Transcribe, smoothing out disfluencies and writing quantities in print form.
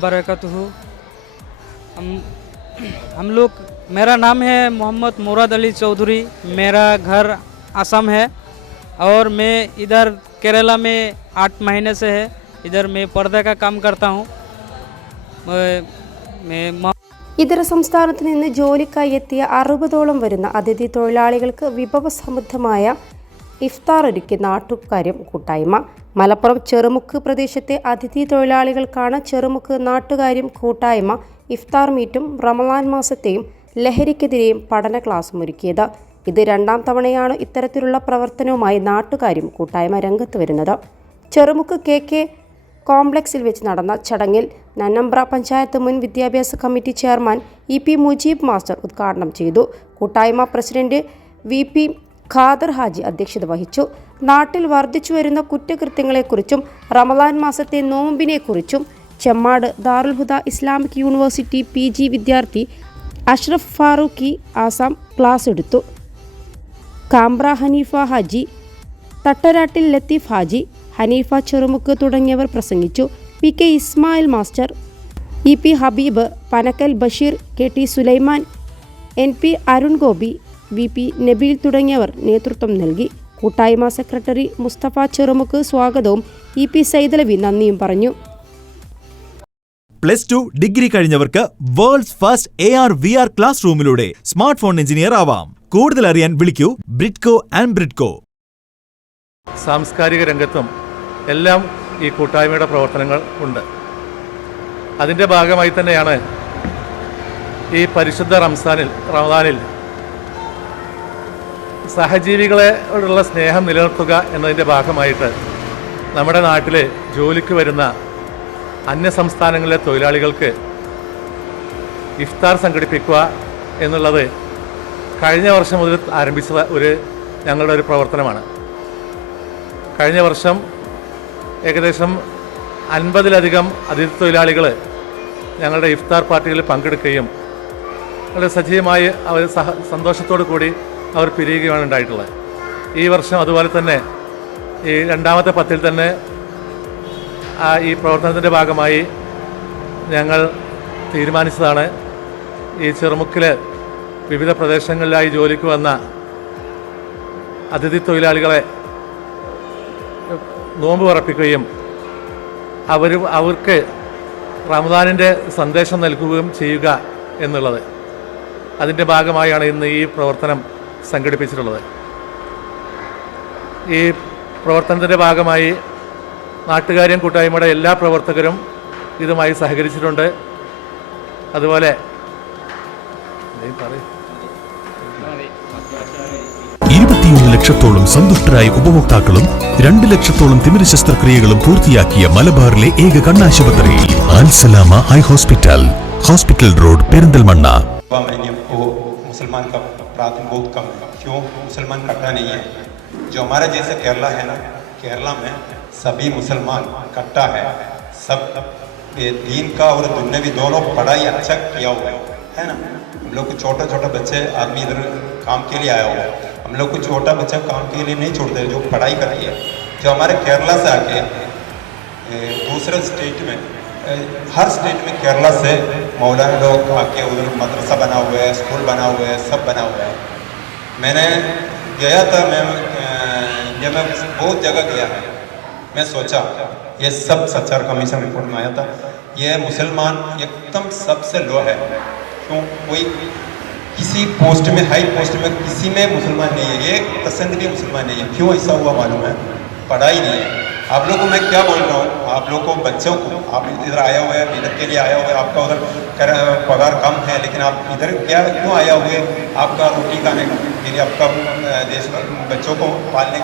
बरकतहू। हम लोग, मेरा नाम है मोहम्मद मुराद अली चौधरी। मेरा घर असम है और मैं इधर केरला में 8 महीने से है। इधर मैं पर्दे का काम करता हूँ। ഇതര സംസ്ഥാനത്ത് നിന്ന് ജോലിക്കായി എത്തിയ 60ഓളം വരുന്ന അതിഥി തൊഴിലാളികൾക്ക് വിഭവസമൃദ്ധമായ ഇഫ്താർ ഒരുക്കി നാട്ടുകാര്യം കൂട്ടായ്മ. മലപ്പുറം ചെറുമുക്ക് പ്രദേശത്തെ അതിഥി തൊഴിലാളികൾക്കാണ് ചെറുമുക്ക് നാട്ടുകാര്യം കൂട്ടായ്മ ഇഫ്താർ മീറ്റും റമളാൻ മാസത്തെയും ലഹരിക്കെതിരെയും പഠന ക്ലാസും ഒരുക്കിയത്. ഇത് 2ാം തവണയാണ് ഇത്തരത്തിലുള്ള പ്രവർത്തനവുമായി നാട്ടുകാര്യം കൂട്ടായ്മ രംഗത്ത് വരുന്നത്. ചെറുമുക്ക് KK കോംപ്ലക്സിൽ വെച്ച് നടന്ന ചടങ്ങിൽ നന്നമ്പ്ര പഞ്ചായത്ത് മുൻ വിദ്യാഭ്യാസ committee chairman EP Mujeeb master ഉദ്ഘാടനം ചെയ്തു. കൂട്ടായ്മ പ്രസിഡന്റ് VP ഖാദർ ഹാജി അധ്യക്ഷത വഹിച്ചു. നാട്ടിൽ വർദ്ധിച്ചു വരുന്ന കുറ്റകൃത്യങ്ങളെക്കുറിച്ചും റമളാൻ മാസത്തെ നോമ്പിനെക്കുറിച്ചും ചെമ്മാട് ദാറുൽ ഹുദ ഇസ്ലാമിക് യൂണിവേഴ്സിറ്റി PG വിദ്യാർത്ഥി അഷ്റഫ് ഫാറൂഖി ആസാം ക്ലാസ് എടുത്തു. കാംബ്ര ഹനീഫ ഹാജി, തട്ടരാട്ടിൽ ലത്തീഫ് ഹാജി, ഹനീഫ ചെറുമുക്ക് തുടങ്ങിയവർ പ്രസംഗിച്ചു. PK Ismail master, EP Habeeb, Panakkal Basheer, KT Sulaiman, NP Arun Gopi, VP Nabeel തുടങ്ങിയവർ നേതൃത്വം നൽകി. കൂട്ടായ്മ സെക്രട്ടറി മുസ്തഫ ചെറുമുക്ക് സ്വാഗതവും EP സൈദലവി നന്ദിയും പറഞ്ഞു. +2 ഡിഗ്രി കഴിഞ്ഞവർക്ക് വേൾഡ്സ് ഫസ്റ്റ് AR/VR ക്ലാസ് റൂമിലൂടെ സ്മാർട്ട് ഫോൺ എഞ്ചിനീയർ ആവാം. കൂടുതൽ അറിയാൻ വിളിക്കൂ ബ്രിഡ്കോ ആൻഡ് ബ്രിഡ്കോ. സാംസ്കാരിക രംഗത്തും എല്ലാം ഈ കൂട്ടായ്മയുടെ പ്രവർത്തനങ്ങൾ ഉണ്ട്. അതിൻ്റെ ഭാഗമായി തന്നെയാണ് ഈ പരിശുദ്ധ റമദാനിൽ സഹജീവികളോടുള്ള സ്നേഹം നിലനിർത്തുക എന്നതിൻ്റെ ഭാഗമായിട്ട് നമ്മുടെ നാട്ടിൽ ജോലിക്ക് വരുന്ന അന്യസംസ്ഥാനങ്ങളിലെ തൊഴിലാളികൾക്ക് ഇഫ്താർ സംഘടിപ്പിക്കുക എന്നുള്ളത് കഴിഞ്ഞ വർഷം മുതൽ ആരംഭിച്ച ഞങ്ങളുടെ ഒരു പ്രവർത്തനമാണ്. കഴിഞ്ഞ വർഷം ഏകദേശം 50ലധികം അതിഥി തൊഴിലാളികൾ ഞങ്ങളുടെ ഇഫ്താർ പാർട്ടികളിൽ പങ്കെടുക്കുകയും വളരെ സജീവമായി അവർ സന്തോഷത്തോടു കൂടി അവർ പിരിയുകയാണ് ഉണ്ടായിട്ടുള്ളത്. ഈ വർഷം അതുപോലെ തന്നെ ഈ 2ാമത്തെ പത്തിൽ തന്നെ ഈ പ്രവർത്തനത്തിൻ്റെ ഭാഗമായി ഞങ്ങൾ തീരുമാനിച്ചതാണ് ഈ ചെറുമുക്കിൽ വിവിധ പ്രദേശങ്ങളിലായി ജോലിക്ക് വന്ന അതിഥി നോമ്പ് പറപ്പിക്കുകയും അവർക്ക് റമദാനിൻ്റെ സന്ദേശം നൽകുകയും ചെയ്യുക എന്നുള്ളത്. അതിൻ്റെ ഭാഗമായാണ് ഇന്ന് ഈ പ്രവർത്തനം സംഘടിപ്പിച്ചിട്ടുള്ളത്. ഈ പ്രവർത്തനത്തിൻ്റെ ഭാഗമായി നാട്ടുകാര്യം കൂട്ടായ്മയുടെ എല്ലാ പ്രവർത്തകരും ഇതുമായി സഹകരിച്ചിട്ടുണ്ട്. അതുപോലെ 21 ലക്ഷത്തോളം സന്തുഷ്ടരായ ഉപഭോക്താക്കളും 2 ലക്ഷത്തോളം തിമിര ശസ്ത്രക്രിയകളും പൂർത്തിയാക്കിയ മലബാറിലെ ഏക കണ്ണാശുപത്രി Al Salama high hospital, hospital road, Perinthalmanna. मुसलमान का प्रार्थना बहुत कम है. क्यों? मुसलमान कट्टा नहीं है. जो हमारा जैसे केरला है ना, केरला में सभी मुसलमान कट्टा है. सब दीन का और दुनियावी दोनों पढ़ाई अच्छा किया हुआ है ना. हम लोग को छोटा छोटा बच्चे आदमी इधर काम के लिए आया हुआ है. हम लोग को छोटा बच्चा काम के लिए नहीं छोड़ते, जो पढ़ाई करती है. जो हमारे केरला से आके दूसरे स्टेट में, हर स्टेट में केरला से मौलाना लोग आके उधर मदरसा बना हुआ है, स्कूल बना हुआ है, सब बना हुआ है. मैंने गया था, मैं इंडिया में बहुत जगह गया है. मैं सोचा ये सब सच्चार कमीशन रिपोर्ट में आया था, ये मुसलमान एकदम सबसे लो है. क्यों? कोई किसी पोस्ट में, हाई पोस्ट में किसी में मुसलमान नहीं है, 1% भी मुसलमान नहीं है. क्यों ऐसा हुआ मालूम है? पढ़ाई नहीं है. आप लोगों को मैं क्या बोल रहा हूँ, आप लोगों को, बच्चों को, आप इधर आया हुआ है, इधर के लिए आया हुआ है, आपका उधर पगार कम है, लेकिन आप इधर क्या क्यों आया हुए? आपका रोटी खाने के लिए, आपका देश बच्चों को पालने